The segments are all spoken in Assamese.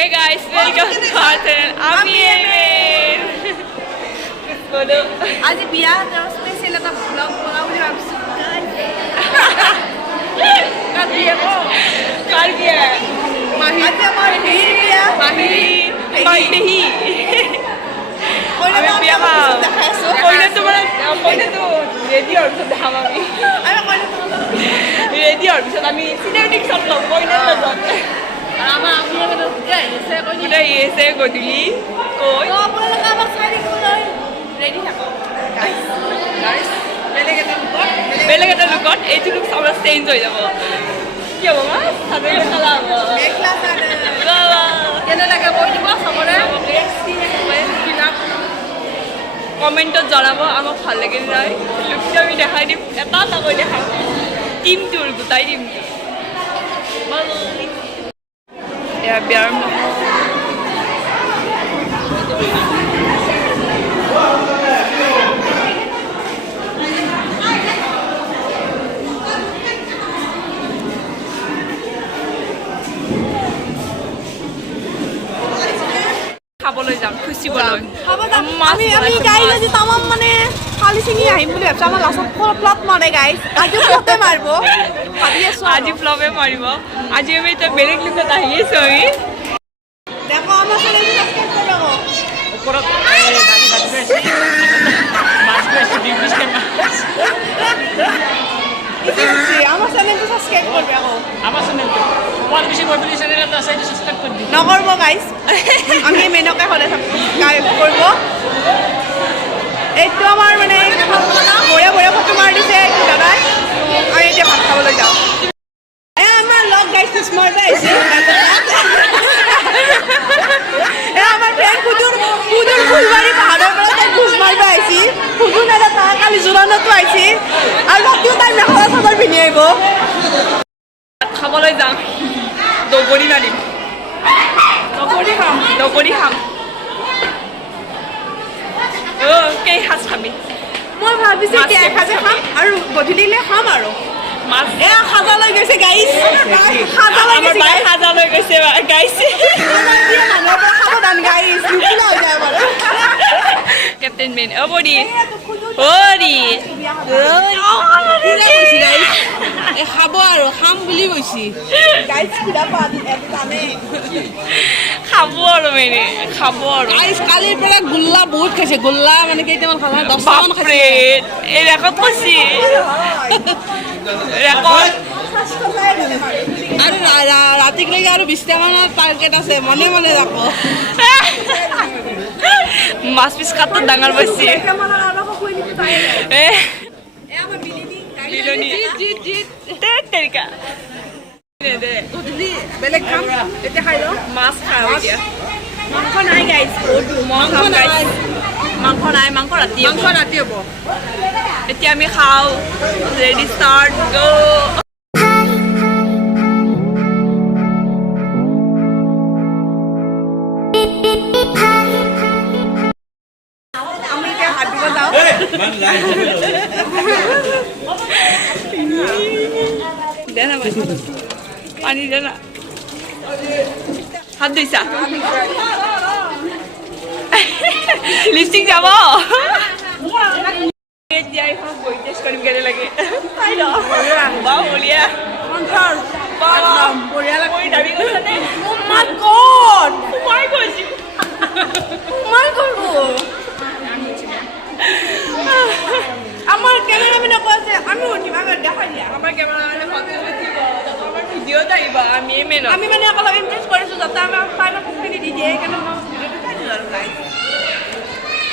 Hey guys, welcome to our channel. আমি এমের বলো আজি বিয়া স্পেশাল এটা ব্লগ বনাও বুলি ভাবিছো কার বিয়া মাহি আজি আমার হেই বিয়া মাহি মাইহি আমি বিয়া দেখাইছো কইনা তো রেডি আর তো দেখাম আমি রেডি আর পিছত আমি সিনেমেটিক শট লম কইনা লম আমার আমি এবারে যাইছে কই এটা এসে গদিলি কই তো আপনারা আমার সাইডে কই রেডি থাকো গাইস বেলেগ এটা লুকত এইটো লুক আমরা চেঞ্জ হৈ যাব কি হ'ব মা সাদে কালা হ'ব মেখলা সাদে বাবা কেনে লাগে কই দিব খবৰে কমেন্টত জনাব আমাক ভাল লাগিল নাই লুকটো আমি দেখাই দিম এটা এটা কৈ দেখাম টিমটোৰ গোটাই দিম এয়া বিয়াৰ খাবলৈ যাম খুচিবলৈ আমি গাইজ আজি তামাম মানে খালি চিঙি আহিম বুলি ভাবছো আমাৰ লাষ্টত ফ্লপ মাৰে গাইজ আজি ফ্লপে মাৰিব ভাবি আছো আজি ফ্লপে মাৰিব আজি আমি এটা বেলেগ লুকত আহি আছো আমি দেখো আমাৰ চেনেলটো সাবস্ক্ৰাইব কৰিব ওপৰত গাড়ী বাজি আছে মাছ আছে ডিভিছ কেমা আমাৰ চেনেলটো সাবস্ক্ৰাইব কৰিব আকৌ আমাৰ চেনেলটো ওৱান বেছি বইবলি চেনেল এটা আছে সাবস্ক্ৰাইব কৰি দিম নকৰব গাইজ আমি মেনকে হলে সাবস্ক্ৰাইব কৰিব এইটো আমাৰ মানে বঢ়িয়া বঢ়িয়া ফটো মাৰি দিছে এইটো দাদাই আমি এতিয়া ভাত খাবলৈ যাওঁ আমাৰ লগ গাইজ স্মাৰ্ট আহিছে আমাৰ ফ্ৰেণ্ড ফুজুৰ ফুলবাৰী পাহাৰৰ পৰা তাই খোজ মাৰিব আহিছে ফুজুৰ নাইদা তাৰ কালি জোৰানতো আহিছে আৰু ৰাতিও তাই মেখেলা চাদৰ পিন্ধি আহিব ভাত খাবলৈ যাম দগৰি মাৰিম দগৰি খাম কেই সাজ খাবি মই ভাবিছো এতিয়া এসাঁজে খাম আৰু গধূলিলে খাম আৰু মাছ এয়া খাজা লৈ গৈছে গাইছ খাজা লৈ গৈছে বাই সাজা লৈ গৈছে গাইছে মানুহৰ পৰা সাৱধান গাইছ নুকুলা হৈ যায় বাৰু কেপ্টেইন মেন অ বডি বডি খাব আৰু খাম বুলি কৈছি গাইছ কিবা পানী জানে খাব আৰু মেনে খাব আৰু গাইছ কালিৰ পৰা গুল্লা বহুত খাইছে গুল্লা মানে কেইটামান খালা 10টামান খাইছে এই ৰেকৰ্ড কৈছি ৰেকৰ্ড আৰু ৰাতিলৈকে আৰু 20টামানৰ টাৰ্গেট আছে মনে মনে যাব মাছ পিছ কাটত ডাঙৰ পাইছি বিলনি তেৰিকা বেলেগ খাম এতিয়া খাই লওঁ মাছ খাওঁ এতিয়া মাংস নাই গাইছ মাংস নাই মাংস ৰাতি মাংস ৰাতি হ'ব এতিয়া আমি খাওঁ ৰেডি ষ্টাৰ্ট গো আমি এতিয়া হাত দিব যাওঁ দে না পানী দে না হাত ধুইছা লিপষ্টিক যাব এতিয়া এখন বহি টেষ্ট কৰিম কেনে লাগে চাই ল বা বঢ়িয়া বঢ়িয়া লাগে দাবী কৈছানে মাই গড মই কৈছো মাই গড আমাৰ কেমেৰামেনে কৈছে আমি উঠিম আগত দেখাই দিয়া আমাৰ কেমেৰামেনে ফটো উঠিব আমাৰ ভিডিঅ'ত আহিব আমি মেন আমি মানে অলপ ইণ্টাৰেষ্ট কৰিছোঁ যাতে আমাৰ ফাইনেল কপিখিনি দি দিয়ে সেইকাৰণে মই ভিডিঅ'টো চাই দিলোঁ আৰু গাইছ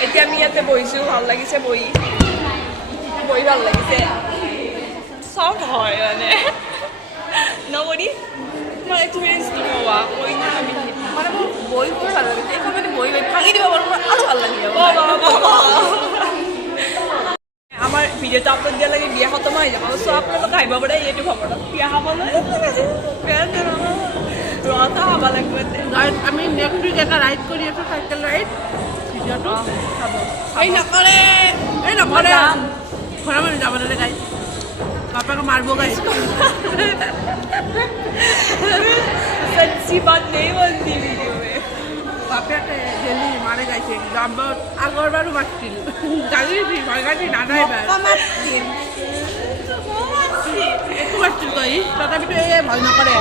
এতিয়া আমি ইয়াতে বহিছোঁ ভাল লাগিছে বহি ভাল লাগিছে চব হয় মানে নবডি তোমাৰ এক্সপিৰিয়েঞ্চ হোৱা কৈ না আমি মানে মোৰ বহি খুব ভাল লাগিছে এইখন মানে বহি ভাঙি দিব পাৰোঁ মোৰ আৰু ভাল লাগি যাব আমাৰ ভিডিঅ'টো আপলোড দিয়া লাগে বিয়া খতম হৈ যাব চ' আপোনালোকে আহিব পাৰে এইটো খবৰত বিয়া খাবলৈ ৰটা খাব লাগিব আমি নেক্সট উইক এটা ৰাইড কৰি আছোঁ চাইকেল ৰাইড ভিডিঅ'টো চাব এই নকৰে ঘৰৰ মানুহ যাব নালাগে গাইছ বাপাকে মাৰিব গাইছ सच्ची बात नहीं बनती वीडियो में। আগৰবাৰো মাতিছিল গালি দি ভয় গালি নানাই একো মাতিছিল তই তথাপিতো এই ভয় নকৰে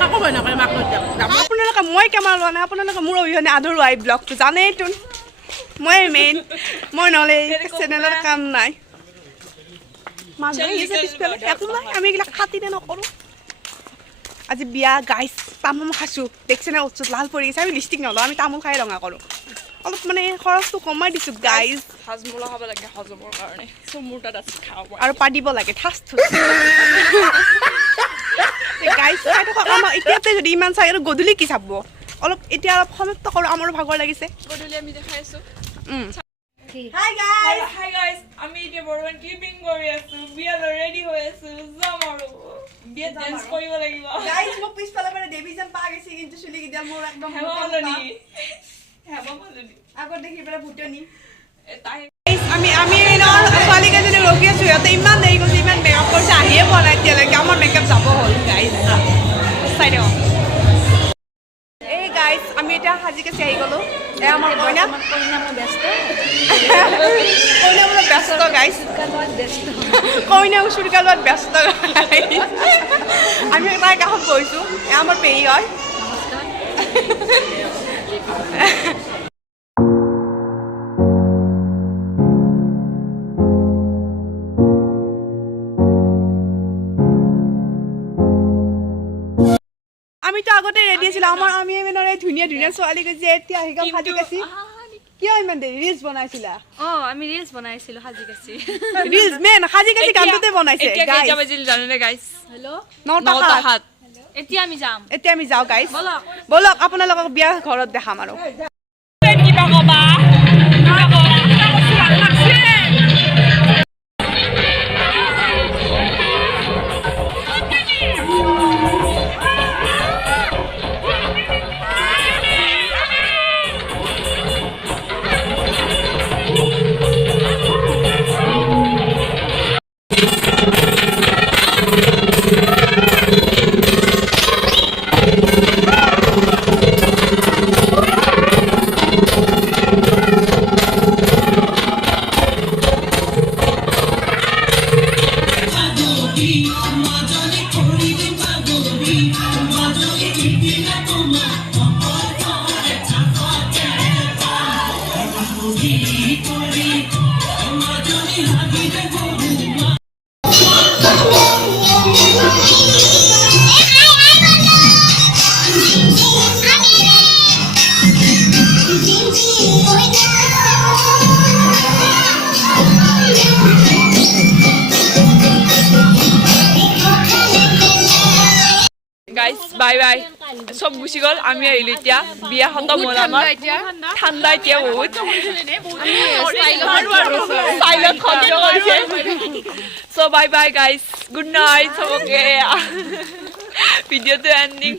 কাকো ভয় নকৰে মাক আপোনালোকে মই কেমেৰা লোৱা নাই আপোনালোকে মোৰ অবিহনে আধৰুৱা এই ব্লগটো জানেইতোন মই মেইন মই নহ'লে চেনেলৰ কাম নাই একো নাই আমি এইবিলাক খাতিৰে নকৰোঁ আজি বিয়া গাইছ তামোল খাইছোঁ দেখছে না উৎসত লাল পৰি গৈছে আমি লিপষ্টিক নলওঁ আমি তামোল খাই ৰঙা কৰোঁ অলপ মানে খৰচটো কমাই দিছোঁ গাইজ হাজমোলা খাব লাগে হজমৰ কাৰণে চ' মোৰ তাত আছে খাব আৰু পাতিব লাগে ঠাচ থুচ গাইজ চাই থাকক আমাৰ এতিয়াতে যদি ইমান চাই আৰু গধূলি কি চাব অলপ এতিয়া অলপ সমাপ্ত কৰোঁ আমাৰো ভাগৰ লাগিছে গধূলি আমি দেখাই আছোঁ হাই গাইজ হাই গাইজ আমি এতিয়া বৰ্তমান ক্লিপিং কৰি আছোঁ বিয়াত ৰেডি হৈ আছোঁ যাম আৰু বিয়াত ডান্স কৰিব লাগিব গাইজ মোক পিছফালে মানে দেৱীজন পা গৈছে কিন্তু চুলি কেইডাল মোৰ একদম আগত দেখি পেলাই ভুটনি আমি ছোৱালী কেইজনী ৰখি আছোঁ সিহঁতে ইমান দেৰি কৰিছে ইমান মেকআপ কৰিছে আহিয়ে পোৱা নাই এতিয়ালৈকে আমাৰ মেকআপ যাব হ'ল গাইজ চাই দিওঁ এই গাইজ আমি এতিয়া সাজি কাচি আহি গ'লোঁ এয়া আমাৰ কইনা কইনা বোলে ব্যস্ত গাইজ কইনা চুৰিকা লোৱাত ব্যস্ত আমি তাই কাষত বহিছোঁ এয়া আমাৰ পেহী হয় আমিতো আগতে ৰেডি আছিলোঁ আমাৰ আমি মানে ধুনীয়া ধুনীয়া ছোৱালী গৈছে এতিয়া আহি গ'ল সাজি কাচি কিয় ইমান দেৰি ৰিলচ বনাইছিলা আমি ৰিলচ বনাইছিলোঁ সাজি কাচি ৰিলচ মেন সাজি কাচি গানটোতে বনাইছে এতিয়া কেইটা বাজিল জানেনে গাইজ হেল্ল' 9টা 7 এতিয়া আমি যাম এতিয়া আমি যাওঁ গাইজ ব'লক আপোনালোকক বিয়া ঘৰত দেখাম আৰু কিবা ক'বা গাইজ বাই বাই চব গুচি গ'ল আমি আহিলোঁ এতিয়া বিয়া খতম হ'ল আমাৰ ঠাণ্ডা এতিয়া বহুত so' bye bye guys good night চবকে ভিডিঅ'টো এণ্ডিং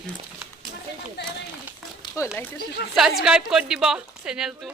ছাবস্ক্ৰাইব কৰি দিব চেনেলটো